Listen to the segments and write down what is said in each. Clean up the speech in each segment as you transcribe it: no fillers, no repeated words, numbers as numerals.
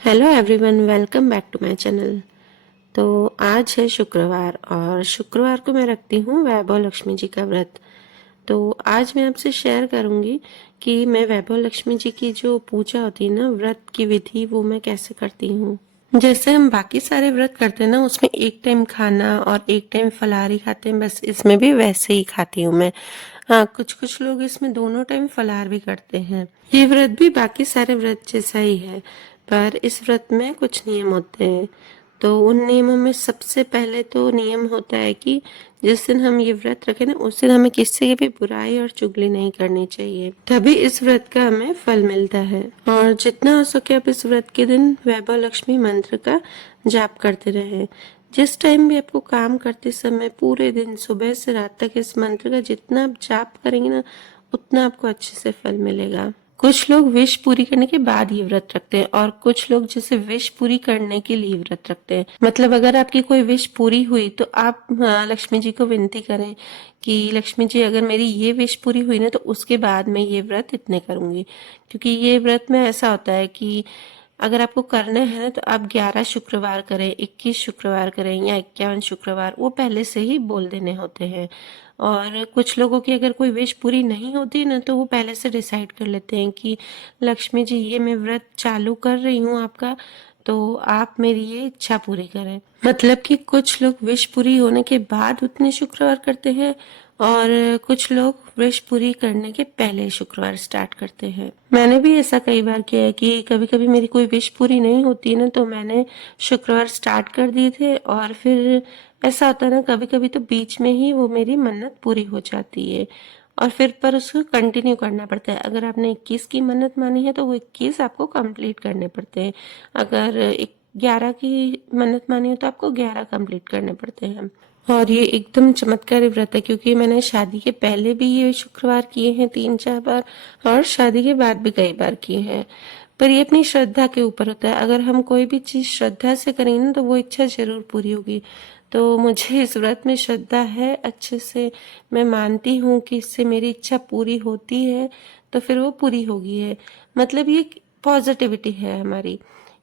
Hello everyone, welcome back to my channel. तो आज है शुक्रवार और शुक्रवार को मैं रखती हूँ वैभव लक्ष्मी जी का व्रत। तो आज मैं आपसे शेयर करूँगी कि मैं वैभव लक्ष्मी जी की जो पूजा होती है ना, व्रत की विधि, वो मैं कैसे करती हूँ। जैसे हम बाकी सारे व्रत करते हैं ना, उसमें एक टाइम खाना और एक टाइम फलाहारी खाते हैं, बस इसमें भी वैसे ही खाती हूँ मैं। हाँ, कुछ कुछ लोग इसमें दोनों टाइम फलाहार भी करते हैं। ये व्रत भी बाकी सारे व्रत जैसा ही है, पर इस व्रत में कुछ नियम होते हैं। तो उन नियमों में सबसे पहले तो नियम होता है कि जिस दिन हम ये व्रत रखें ना, उस दिन हमें किसी की भी बुराई और चुगली नहीं करनी चाहिए, तभी इस व्रत का हमें फल मिलता है। और जितना हो सके आप इस व्रत के दिन वैभव लक्ष्मी मंत्र का जाप करते रहें। जिस टाइम भी आपको काम करते समय पूरे दिन सुबह से रात तक इस मंत्र का जितना आप जाप करेंगे ना, उतना आपको अच्छे से फल मिलेगा। कुछ लोग विश पूरी करने के बाद ये व्रत रखते हैं और कुछ लोग जैसे विश पूरी करने के लिए व्रत रखते हैं। मतलब अगर आपकी कोई विश पूरी हुई तो आप लक्ष्मी जी को विनती करें कि लक्ष्मी जी, अगर मेरी ये विश पूरी हुई ना, तो उसके बाद मैं ये व्रत इतने करूंगी। क्योंकि ये व्रत में ऐसा होता है कि अगर आपको करना है ना, तो आप 11 शुक्रवार करें, 21 शुक्रवार करें या 51 शुक्रवार, वो पहले से ही बोल देने होते हैं। और कुछ लोगों की अगर कोई विश पूरी नहीं होती ना, तो वो पहले से डिसाइड कर लेते हैं कि लक्ष्मी जी, ये मैं व्रत चालू कर रही हूँ आपका, तो आप मेरी ये इच्छा पूरी करें। मतलब कि कुछ लोग विश पूरी होने के बाद उतने शुक्रवार करते हैं और कुछ लोग विश पूरी करने के पहले शुक्रवार स्टार्ट करते हैं। मैंने भी ऐसा कई बार किया है कि कभी कभी मेरी कोई विश पूरी नहीं होती ना, तो मैंने शुक्रवार स्टार्ट कर दिए थे और फिर ऐसा होता है ना, कभी कभी तो बीच में ही वो मेरी मन्नत पूरी हो जाती है और फिर पर उसको कंटिन्यू करना पड़ता है। अगर आपने 21 की मन्नत मानी है तो वो 21 आपको कंप्लीट करने पड़ते हैं। अगर 11 की मन्नत मानी है तो आपको 11 कंप्लीट करने पड़ते हैं। और ये एकदम चमत्कारी व्रत है, क्योंकि मैंने शादी के पहले भी ये शुक्रवार किए हैं 3-4 बार और शादी के बाद भी कई बार किए हैं। पर ये अपनी श्रद्धा के ऊपर होता है। अगर हम कोई भी चीज श्रद्धा से करेंगे ना, तो वो इच्छा जरूर पूरी होगी। तो मुझे इस व्रत में श्रद्धा है अच्छे से। मैं मानती हूँ कि इससे मेरी इच्छा पूरी होती है, तो फिर वो पूरी होगी है। मतलब ये पॉजिटिविटी है हमारी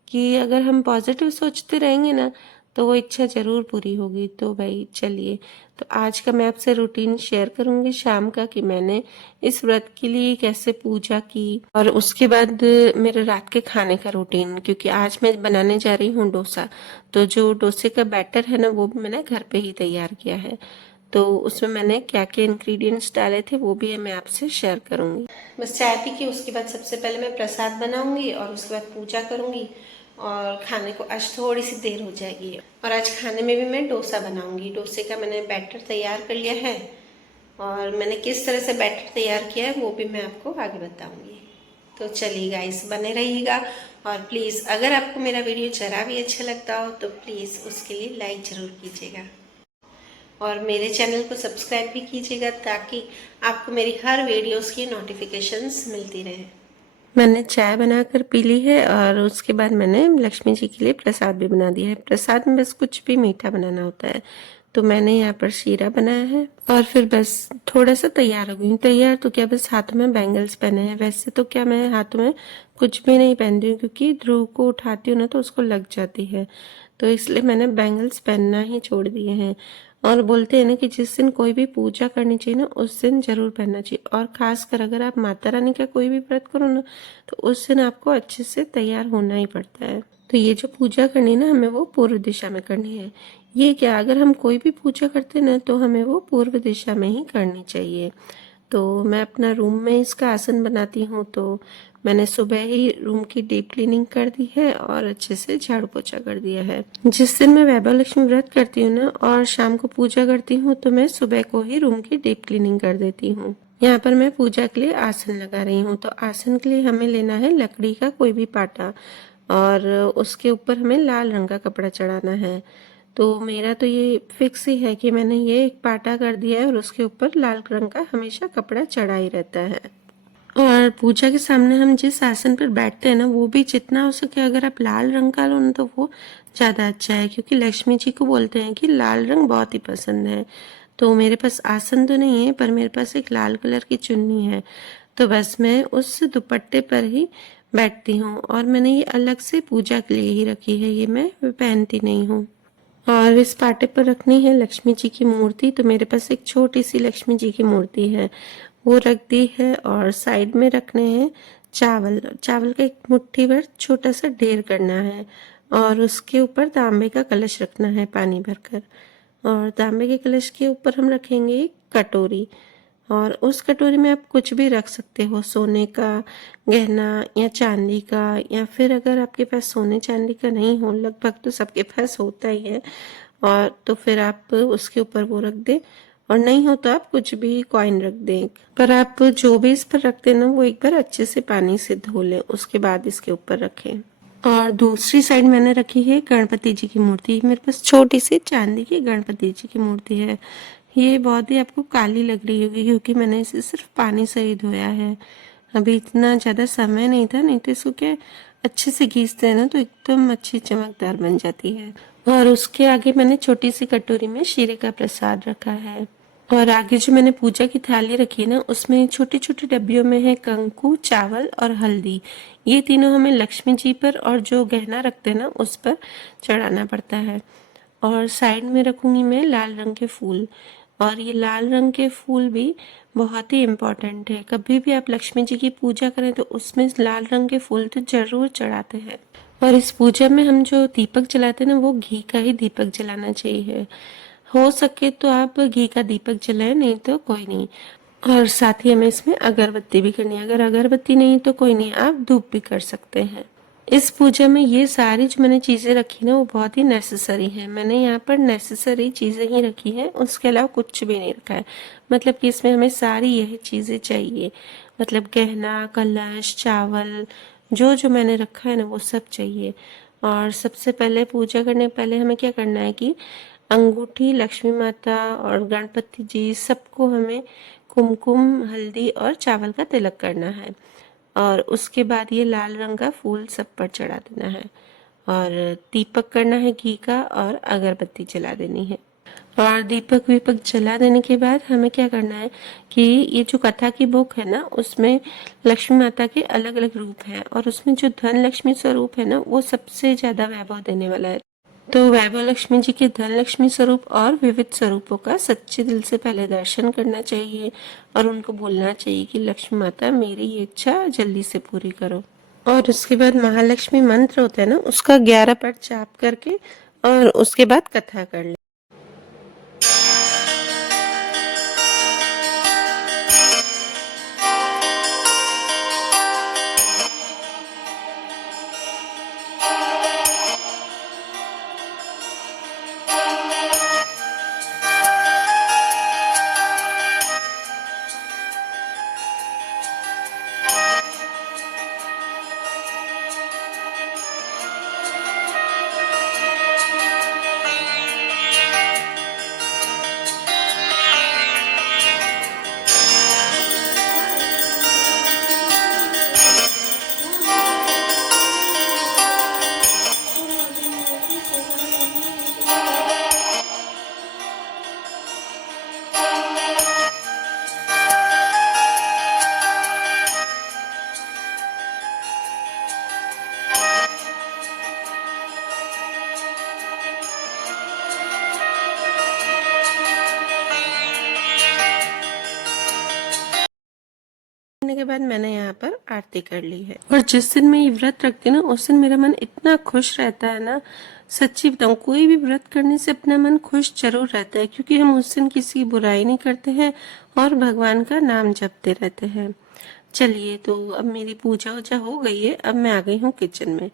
कि अगर हम पॉजिटिव सोचते रहेंगे ना, तो वो इच्छा जरूर पूरी होगी। तो भाई चलिए, तो आज का मैं आपसे रूटीन शेयर करूंगी शाम का, कि मैंने इस व्रत के लिए कैसे पूजा की और उसके बाद मेरे रात के खाने का रूटीन। क्योंकि आज मैं बनाने जा रही हूँ डोसा, तो जो डोसे का बैटर है ना, वो भी मैंने घर पे ही तैयार किया है। तो उसमें मैंने क्या क्या इंग्रेडिएंट्स डाले थे वो भी मैं आपसे शेयर करूंगी। बस चाय पी के उसके बाद सबसे पहले मैं प्रसाद बनाऊंगी और उसके बाद पूजा करूंगी और खाने को आज थोड़ी सी देर हो जाएगी। और आज खाने में भी मैं डोसा बनाऊंगी। डोसे का मैंने बैटर तैयार कर लिया है और मैंने किस तरह से बैटर तैयार किया है वो भी मैं आपको आगे बताऊंगी। तो चलिए गाइस, बने रहिएगा। और प्लीज़ अगर आपको मेरा वीडियो जरा भी अच्छा लगता हो तो प्लीज़ उसके लिए लाइक ज़रूर कीजिएगा और मेरे चैनल को सब्सक्राइब भी कीजिएगा, ताकि आपको मेरी हर वीडियोस की नोटिफिकेशंस मिलती रहे। मैंने चाय बनाकर पी ली है और उसके बाद मैंने लक्ष्मी जी के लिए प्रसाद भी बना दिया है। प्रसाद में बस कुछ भी मीठा बनाना होता है, तो मैंने यहाँ पर शीरा बनाया है और फिर बस थोड़ा सा तैयार हो गई। तैयार तो क्या, बस हाथों में बैंगल्स पहने हैं। वैसे तो क्या, मैं हाथों में कुछ भी नहीं पहनती हूँ, क्योंकि ध्रुव को उठाती हूँ ना तो उसको लग जाती है, तो इसलिए मैंने बैंगल्स पहनना ही छोड़ दिए हैं। और बोलते हैं ना कि जिस दिन कोई भी पूजा करनी चाहिए ना, उस दिन जरूर पहनना चाहिए। और खासकर अगर आप माता रानी का कोई भी व्रत करो ना, तो उस दिन आपको अच्छे से तैयार होना ही पड़ता है। तो ये जो पूजा करनी है ना, हमें वो पूर्व दिशा में करनी है। ये क्या, अगर हम कोई भी पूजा करते हैं ना, तो हमें वो पूर्व दिशा में ही करनी चाहिए। तो मैं अपना रूम में इसका आसन बनाती हूँ, तो मैंने सुबह ही रूम की डीप क्लीनिंग कर दी है और अच्छे से झाड़ू पोछा कर दिया है। जिस दिन मैं वैभव लक्ष्मी व्रत करती हूँ ना और शाम को पूजा करती हूँ, तो मैं सुबह को ही रूम की डीप क्लीनिंग कर देती हूँ। यहाँ पर मैं पूजा के लिए आसन लगा रही हूँ। तो आसन के लिए हमें लेना है लकड़ी का कोई भी पाटा और उसके ऊपर हमें लाल रंग का कपड़ा चढ़ाना है। तो मेरा तो ये फिक्स ही है कि मैंने ये एक पाटा कर दिया है और उसके ऊपर लाल रंग का हमेशा कपड़ा चढ़ा ही रहता है। और पूजा के सामने हम जिस आसन पर बैठते हैं ना, वो भी जितना हो सके अगर आप लाल रंग का लो ना, तो वो ज़्यादा अच्छा है। क्योंकि लक्ष्मी जी को बोलते हैं कि लाल रंग बहुत ही पसंद है। तो मेरे पास आसन तो नहीं है, पर मेरे पास एक लाल कलर की चुन्नी है। तो बस मैं उस दुपट्टे पर ही बैठती हूँ और मैंने ये अलग से पूजा के लिए ही रखी है, ये मैं पहनती नहीं हूँ। और इस पाटे पर रखनी है लक्ष्मी जी की मूर्ति, तो मेरे पास एक छोटी सी लक्ष्मी जी की मूर्ति है, वो रख दी है। और साइड में रखने हैं चावल। चावल का एक मुट्ठी भर छोटा सा ढेर करना है और उसके ऊपर तांबे का कलश रखना है पानी भरकर। और तांबे के कलश के ऊपर हम रखेंगे एक कटोरी, और उस कटोरी में आप कुछ भी रख सकते हो, सोने का गहना या चांदी का, या फिर अगर आपके पास सोने चांदी का नहीं हो, लगभग तो सबके पास होता ही है, और तो फिर आप उसके ऊपर वो रख दें। और नहीं हो तो आप कुछ भी कॉइन रख दें, पर आप जो भी इस पर रखते ना वो एक बार अच्छे से पानी से धो लें, उसके बाद इसके ऊपर रखें। और दूसरी साइड मैंने रखी है गणपति जी की मूर्ति। मेरे पास छोटी सी चांदी की गणपति जी की मूर्ति है। ये बहुत ही आपको काली लग रही होगी क्योंकि मैंने इसे सिर्फ पानी से ही धोया है। अभी इतना ज़्यादा समय नहीं था, नहीं तो इसको क्या अच्छे से घीसते हैं ना तो एकदम अच्छी चमकदार बन जाती है। और उसके आगे मैंने छोटी सी कटोरी में शीरे का प्रसाद रखा है। और आगे जो मैंने पूजा की थाली रखी है ना, उसमें छोटे छोटे डब्बियों में है कंकु, चावल और हल्दी। ये तीनों हमें लक्ष्मी जी पर और जो गहना रखते हैं ना उस पर चढ़ाना पड़ता है। और साइड में रखूंगी मैं लाल रंग के फूल। और ये लाल रंग के फूल भी बहुत ही इम्पोर्टेंट है। कभी भी आप लक्ष्मी जी की पूजा करें तो उसमें लाल रंग के फूल तो जरूर चढ़ाते हैं। और इस पूजा में हम जो दीपक जलाते हैं ना, वो घी का ही दीपक जलाना चाहिए। हो सके तो आप घी का दीपक जलाएं, नहीं तो कोई नहीं। और साथ ही हमें इसमें अगरबत्ती भी करनी है। अगर अगरबत्ती नहीं तो कोई नहीं, आप धूप भी कर सकते हैं। इस पूजा में ये सारी जो मैंने चीज़ें रखी ना वो बहुत ही नेसेसरी हैं। मैंने यहाँ पर नेसेसरी चीज़ें ही रखी हैं, उसके अलावा कुछ भी नहीं रखा है। मतलब कि इसमें हमें सारी यही चीज़ें चाहिए, मतलब गहना, कलश, चावल, जो जो मैंने रखा है ना वो सब चाहिए। और सबसे पहले पूजा करने पहले हमें क्या करना है कि अंगूठी, लक्ष्मी माता और गणपति जी सबको हमें कुमकुम, हल्दी और चावल का तिलक करना है। और उसके बाद ये लाल रंग का फूल सब पर चढ़ा देना है। और दीपक करना है घी का, और अगरबत्ती जला देनी है। और दीपक वीपक जला देने के बाद हमें क्या करना है कि ये जो कथा की बुक है ना उसमें लक्ष्मी माता के अलग अलग रूप हैं, और उसमें जो धन लक्ष्मी स्वरूप है ना वो सबसे ज्यादा वैभव देने वाला है। तो वैभव लक्ष्मी जी के धन लक्ष्मी स्वरूप और विविध स्वरूपों का सच्चे दिल से पहले दर्शन करना चाहिए और उनको बोलना चाहिए कि लक्ष्मी माता मेरी ये इच्छा जल्दी से पूरी करो। और उसके बाद महालक्ष्मी मंत्र होता है ना, उसका 11 पाठ जाप करके और उसके बाद कथा कर ले। करने के बाद मैंने यहाँ पर आरती कर ली है। और जिस दिन मैं ये व्रत रखती हूँ ना उस दिन मेरा मन इतना खुश रहता है ना, सच्ची बताऊँ, कोई भी व्रत करने से अपना मन खुश जरूर रहता है, क्योंकि हम उस दिन किसी की बुराई नहीं करते हैं और भगवान का नाम जपते रहते हैं। चलिए, तो अब मेरी पूजा वूजा हो गई है, अब मैं आ गई हूँ किचन में।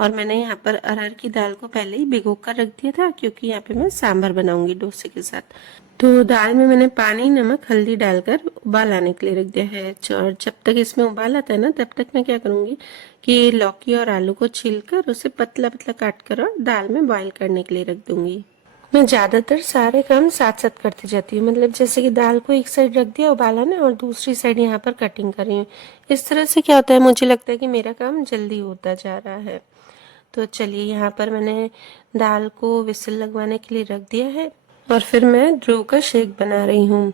और मैंने यहाँ पर अरहर की दाल को पहले ही भिगो कर रख दिया था, क्योंकि यहाँ पे मैं सांभर बनाऊंगी डोसे के साथ। तो दाल में मैंने पानी, नमक, हल्दी डालकर उबाल आने के लिए रख दिया है। और जब तक इसमें उबाल आता है ना तब तक मैं क्या करूंगी कि लौकी और आलू को छीलकर उसे पतला पतला काट कर और दाल में बॉईल करने के लिए रख दूंगी। मैं ज्यादातर सारे काम साथ साथ करती जाती हूँ, मतलब जैसे कि दाल को एक साइड रख दिया उबाला ने और दूसरी साइड यहाँ पर कटिंग कर रही हूँ। इस तरह से क्या होता है, मुझे लगता है कि मेरा काम जल्दी होता जा रहा है। तो चलिए, यहाँ पर मैंने दाल को विसल लगवाने के लिए रख दिया है और फिर मैं ध्रुव का शेक बना रही हूँ।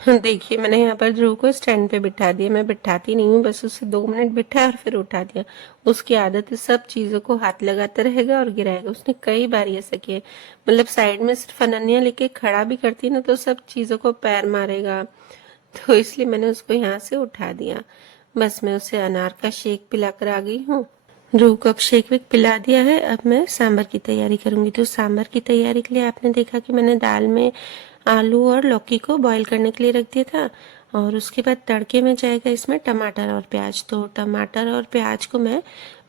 देखिए, मैंने यहाँ पर ध्रुव को स्टैंड पे बिठा दिया। मैं बिठाती नहीं हूँ, बस उसे 2 मिनट बिठाया और फिर उठा दिया। उसकी आदत है सब चीज़ों को हाथ लगाता रहेगा और गिराएगा। उसने कई बार ऐसा किया है। मतलब साइड में सिर्फ अनन्या लेके खड़ा भी करती है ना, तो सब चीज़ों को पैर मारेगा। तो इसलिए मैंने उसको यहाँ से उठा दिया। बस मैं उसे अनार का शेक पिलाकर आ गई हूँ। ध्रुव को अब शेक वेक पिला दिया है। अब मैं सांभर की तैयारी करूंगी। तो सांभर की तैयारी के लिए आपने देखा कि मैंने दाल में आलू और लौकी को बॉईल करने के लिए रख दिया था, और उसके बाद तड़के में जाएगा इसमें टमाटर और प्याज। तो टमाटर और प्याज को मैं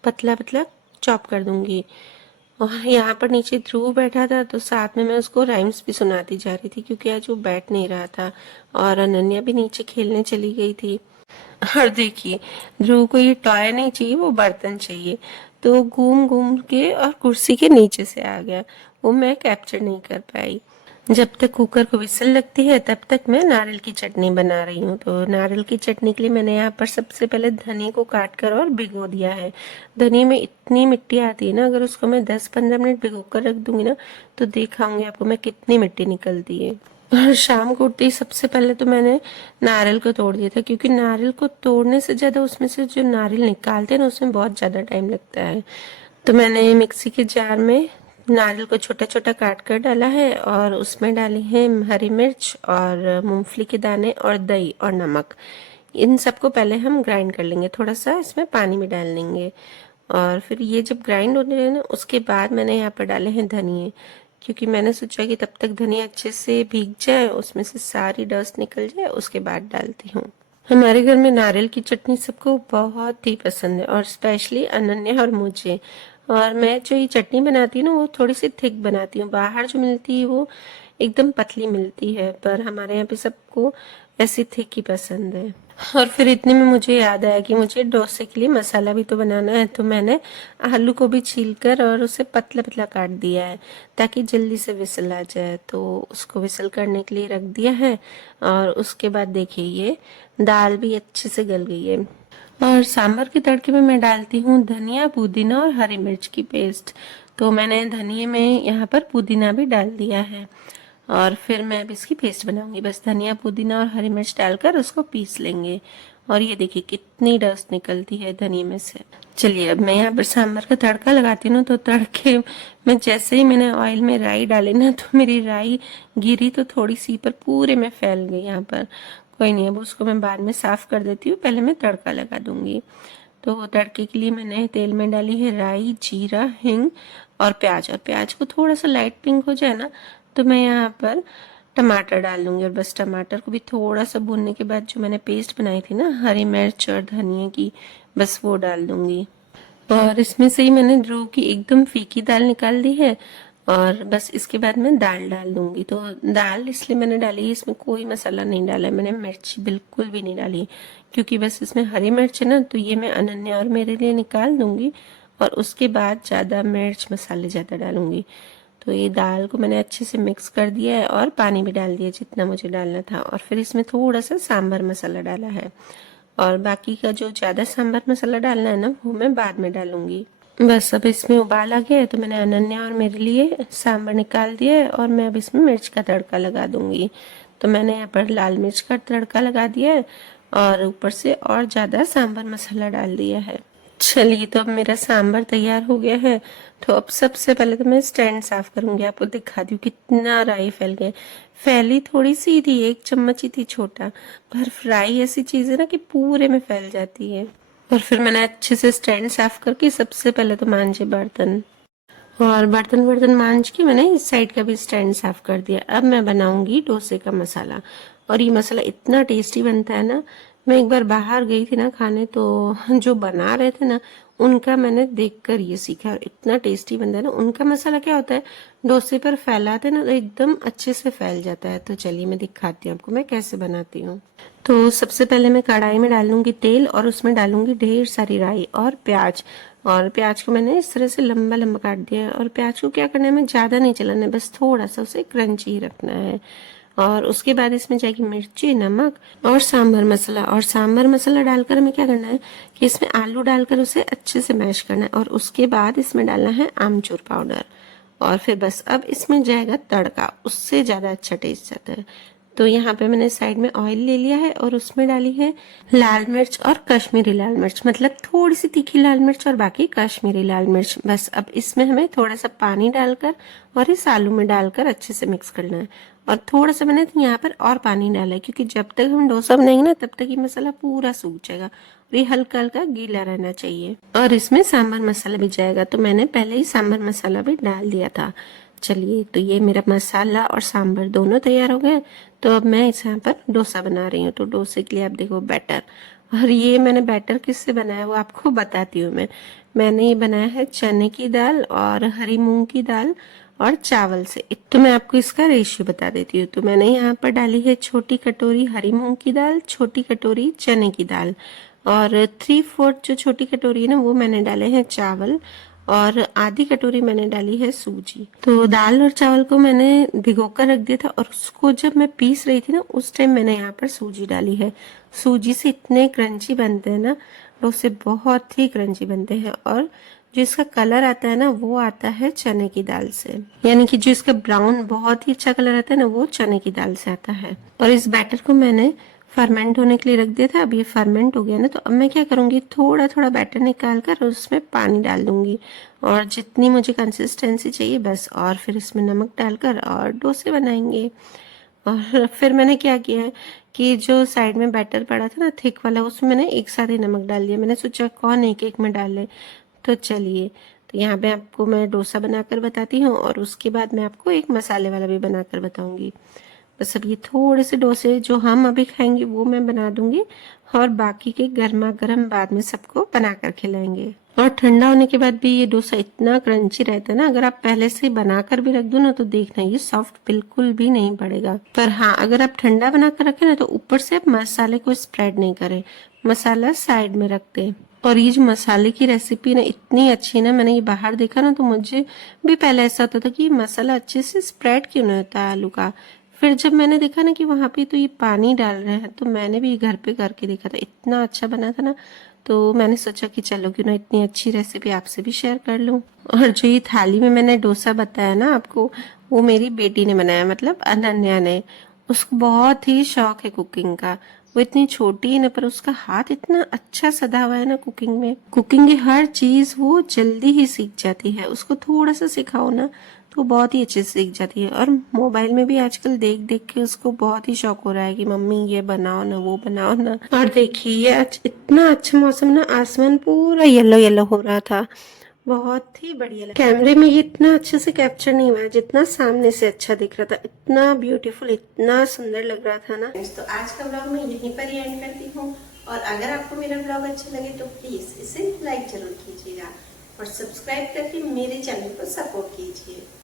पतला पतला चॉप कर दूंगी। और यहाँ पर नीचे ध्रुव बैठा था, तो साथ में मैं उसको राइम्स भी सुनाती जा रही थी, क्योंकि आज वो बैठ नहीं रहा था। और अनन्या भी नीचे खेलने चली गई थी। और देखिए, ध्रुव को ये टॉय नहीं चाहिए, वो बर्तन चाहिए। तो घूम घूम के और कुर्सी के नीचे से आ गया। वो मैं कैप्चर नहीं कर पाई। जब तक कुकर को विसल लगती है, तब तक मैं नारियल की चटनी बना रही हूँ। तो नारियल की चटनी के लिए मैंने यहाँ पर सबसे पहले धनिया को काट कर और भिगो दिया है। धनिया में इतनी मिट्टी आती है ना, अगर उसको मैं 10-15 मिनट भिगो कर रख दूंगी ना, तो दिखाऊंगी आपको मैं कितनी मिट्टी निकलती है। और शाम को उठते ही सबसे पहले तो मैंने नारियल को तोड़ दिया था, क्योंकि नारियल को तोड़ने से ज़्यादा उसमें से जो नारियल निकालते हैं ना, उसमें बहुत ज़्यादा टाइम लगता है। तो मैंने मिक्सी के जार में नारियल को छोटा छोटा काट कर डाला है, और उसमें डाली है हरी मिर्च और मूंगफली के दाने और दही और नमक। इन सबको पहले हम ग्राइंड कर लेंगे, थोड़ा सा इसमें पानी भी डाल लेंगे। और फिर ये जब ग्राइंड होने लगे ना, उसके बाद मैंने यहाँ पर डाले हैं धनिए, क्योंकि मैंने सोचा कि तब तक धनिया अच्छे से भीग जाए, उसमें से सारी डस्ट निकल जाए, उसके बाद डालती हूँ। हमारे घर में नारियल की चटनी सबको बहुत ही पसंद है, और स्पेशली अनन्या और मुझे। और मैं जो ये चटनी बनाती हूँ ना, वो थोड़ी सी थिक बनाती हूँ। बाहर जो मिलती है वो एकदम पतली मिलती है, पर हमारे यहाँ पे सबको ऐसी थिक ही पसंद है। और फिर इतने में मुझे याद आया कि मुझे डोसे के लिए मसाला भी तो बनाना है। तो मैंने आलू को भी छीलकर और उसे पतला पतला काट दिया है, ताकि जल्दी से विसल आ जाए। तो उसको विसल करने के लिए रख दिया है। और उसके बाद देखिए, ये दाल भी अच्छे से गल गई है। और सांभर के तड़के में मैं डालती हूँ धनिया, पुदीना और हरी मिर्च की पेस्ट। तो मैंने धनिया में यहाँ पर पुदीना भी डाल दिया है, और फिर मैं अब इसकी पेस्ट बनाऊंगी। बस धनिया, पुदीना और हरी मिर्च डालकर उसको पीस लेंगे। और ये देखिए कितनी डस्ट निकलती है धनिया में से। चलिए, अब मैं यहाँ पर सांभर का तड़का लगाती हूँ ना, तो तड़के में जैसे ही मैंने ऑयल में राई डाली ना, तो मेरी राई गिरी तो थोड़ी सी, पर पूरे में फैल गई यहाँ पर। कोई नहीं, अब उसको मैं बाद में साफ कर देती हूँ, पहले मैं तड़का लगा दूंगी। तो तड़के के लिए मैंने तेल में डाली है राई, जीरा, हिंग और प्याज। और प्याज को थोड़ा सा लाइट पिंक हो जाए ना, तो मैं यहाँ पर टमाटर डाल दूंगी। और बस टमाटर को भी थोड़ा सा भूनने के बाद जो मैंने पेस्ट बनाई थी ना हरी मिर्च और धनिया की, बस वो डाल दूंगी। और इसमें से ही मैंने ध्रुव की एकदम फीकी दाल निकाल दी है। और बस इसके बाद मैं दाल डाल दूंगी। तो दाल इसलिए मैंने डाली है, इसमें कोई मसाला नहीं डाला है, मैंने मिर्च बिल्कुल भी नहीं डाली, क्योंकि बस इसमें हरी मिर्च है ना, तो ये मैं अनन्या और मेरे लिए निकाल दूंगी। और उसके बाद ज़्यादा मिर्च मसाले ज़्यादा डालूंगी। तो ये दाल को मैंने अच्छे से मिक्स कर दिया है, और पानी भी डाल दिया जितना मुझे डालना था। और फिर इसमें थोड़ा सा सांभर मसाला डाला है, और बाकी का जो ज़्यादा सांभर मसाला डालना है ना, वो मैं बाद में डालूंगी। बस अब इसमें उबाल आ गया है, तो मैंने अनन्या और मेरे लिए सांभर निकाल दिया है, और मैं अब इसमें मिर्च का तड़का लगा दूंगी। तो मैंने यहाँ पर लाल मिर्च का तड़का लगा दिया है, और ऊपर से और ज़्यादा सांभर मसाला डाल दिया है। चलिए, तो अब मेरा सांभर तैयार हो गया है। तो अब सबसे पहले तो मैं स्टैंड साफ करूंगी। आपको दिखा दूँ कितना राई फैल गया। फैली थोड़ी सी थी, 1 चम्मच ही थी छोटा, पर फ्राई ऐसी चीज़ है ना कि पूरे में फैल जाती है। और फिर मैंने अच्छे से स्टैंड साफ करके सबसे पहले तो मांजे बर्तन, और बर्तन वर्तन मांज के मैंने इस साइड का भी स्टैंड साफ कर दिया। अब मैं बनाऊंगी डोसे का मसाला। और ये मसाला इतना टेस्टी बनता है ना। मैं एक बार बाहर गई थी ना खाने, तो जो बना रहे थे ना, उनका मैंने देखकर ये सीखा, और इतना टेस्टी बनता है ना। उनका मसाला क्या होता है, डोसे पर फैलाते ना, तो एकदम अच्छे से फैल जाता है। तो चलिए मैं दिखाती हूँ आपको मैं कैसे बनाती हूँ। तो सबसे पहले मैं कढ़ाई में डालूंगी तेल, और उसमें डालूंगी ढेर सारी राई और प्याज। और प्याज को मैंने इस तरह से लंबा लंबा काट दिया है। और प्याज को क्या करना है, हमें ज़्यादा नहीं चलाना है, बस थोड़ा सा उसे क्रंची रखना है। और उसके बाद इसमें जाएगी मिर्ची, नमक और सांभर मसाला। और सांभर मसाला डालकर हमें क्या करना है कि इसमें आलू डालकर उसे अच्छे से मैश करना है। और उसके बाद इसमें डालना है आमचूर पाउडर। और फिर बस अब इसमें जाएगा तड़का, उससे ज़्यादा अच्छा टेस्ट आता है। तो यहाँ पे मैंने साइड में ऑयल ले लिया है और उसमें डाली है लाल मिर्च और कश्मीरी लाल मिर्च, मतलब थोड़ी सी तीखी लाल मिर्च और बाकी कश्मीरी लाल मिर्च। बस अब इसमें हमें थोड़ा सा पानी डालकर और इस आलू में डालकर अच्छे से मिक्स करना है। और थोड़ा सा मैंने यहाँ पर और पानी डाला है, क्योंकि जब तक हम डोसा बनाएंगे ना तब तक ये मसाला पूरा सूख जाएगा और ये हल्का हल्का गीला रहना चाहिए। और इसमें सांभर मसाला भी जाएगा, तो मैंने पहले ही सांभर मसाला भी डाल दिया था। चलिए, तो ये मेरा मसाला और सांभर दोनों तैयार हो गए। तो अब मैं इस यहाँ पर डोसा बना रही हूँ। तो डोसे के लिए आप देखो बैटर, और ये मैंने बैटर किससे बनाया वो आपको बताती हूँ मैंने ये बनाया है चने की दाल और हरी मूंग की दाल और चावल से। तो मैं आपको इसका रेशियो बता देती हूँ। तो मैंने यहाँ पर डाली है छोटी कटोरी हरी मूंग की दाल, छोटी कटोरी चने की दाल, और 3/4 जो छोटी कटोरी है ना वो मैंने डाले हैं चावल, और आधी कटोरी मैंने डाली है सूजी। तो दाल और चावल को मैंने भिगोकर रख दिया था, और उसको जब मैं पीस रही थी ना उस टाइम मैंने यहाँ पर सूजी डाली है। सूजी से इतने क्रंची बनते हैं ना डोसे, बहुत ही क्रंची बनते हैं। और जो इसका कलर आता है ना वो आता है चने की दाल से, यानी कि जो इसका ब्राउन बहुत ही अच्छा कलर आता है ना वो चने की दाल से आता है। और इस बैटर को मैंने फर्मेंट होने के लिए रख दिया था। अब ये फर्मेंट हो गया ना, तो अब मैं क्या करूंगी, थोड़ा थोड़ा बैटर निकाल कर उसमें पानी डाल दूंगी, और जितनी मुझे कंसिस्टेंसी चाहिए बस, और फिर इसमें नमक डालकर और डोसे बनाएंगे। और फिर मैंने क्या किया है कि जो साइड में बैटर पड़ा था ना थिक वाला, उसमें मैंने एक साथ ही नमक डाल दिया। मैंने सोचा कौन एक एक में डाल ले। तो चलिए, तो यहाँ पे आपको मैं डोसा बनाकर बताती हूँ, और उसके बाद मैं आपको एक मसाले वाला भी बनाकर बताऊंगी। बस अब ये थोड़े से डोसे जो हम अभी खाएंगे वो मैं बना दूंगी, और बाकी के गर्मा गर्म बाद में सबको बनाकर खिलाएंगे। और ठंडा होने के बाद भी ये डोसा इतना क्रंची रहता है ना, अगर आप पहले से बनाकर भी रख दो ना तो देखना ये सॉफ्ट बिल्कुल भी नहीं पड़ेगा। पर हाँ, अगर आप ठंडा बनाकर रखें ना तो ऊपर से आप मसाले को स्प्रेड नहीं करें, मसाला साइड में रख दें। और ये जो मसाले की रेसिपी ना इतनी अच्छी ना, मैंने ये बाहर देखा ना तो मुझे भी पहले ऐसा होता था कि मसाला अच्छे से स्प्रेड क्यों नहीं होता है आलू का। फिर जब मैंने देखा ना कि वहां पे तो ये पानी डाल रहे हैं, तो मैंने भी घर पे करके देखा था, इतना अच्छा बना था ना। तो मैंने सोचा कि चलो क्यों ना इतनी अच्छी रेसिपी आपसे भी शेयर कर लूं। और जो ये थाली में मैंने डोसा बताया ना आपको, वो मेरी बेटी ने बनाया, मतलब अनन्या ने। उसको बहुत ही शौक है कुकिंग का। वो इतनी छोटी है ना, पर उसका हाथ इतना अच्छा सधा हुआ है ना कुकिंग में। कुकिंग की हर चीज वो जल्दी ही सीख जाती है, उसको थोड़ा सा सिखाओ ना तो बहुत ही अच्छे से सीख जाती है। और मोबाइल में भी आजकल देख देख के उसको बहुत ही शौक हो रहा है कि मम्मी ये बनाओ ना वो बनाओ ना। और देखिए आज इतना अच्छा मौसम ना, आसमान पूरा येलो येलो हो रहा था, बहुत ही बढ़िया लगा। कैमरे में ये इतना अच्छे से कैप्चर नहीं हुआ जितना सामने से अच्छा दिख रहा था, इतना ब्यूटीफुल, इतना सुंदर लग रहा था ना। तो आज का ब्लॉग मैं यहीं पर ही एंड करती हूँ, और अगर आपको मेरा ब्लॉग अच्छा लगे तो प्लीज इसे लाइक जरूर कीजिएगा और सब्सक्राइब करके मेरे चैनल को सपोर्ट कीजिए।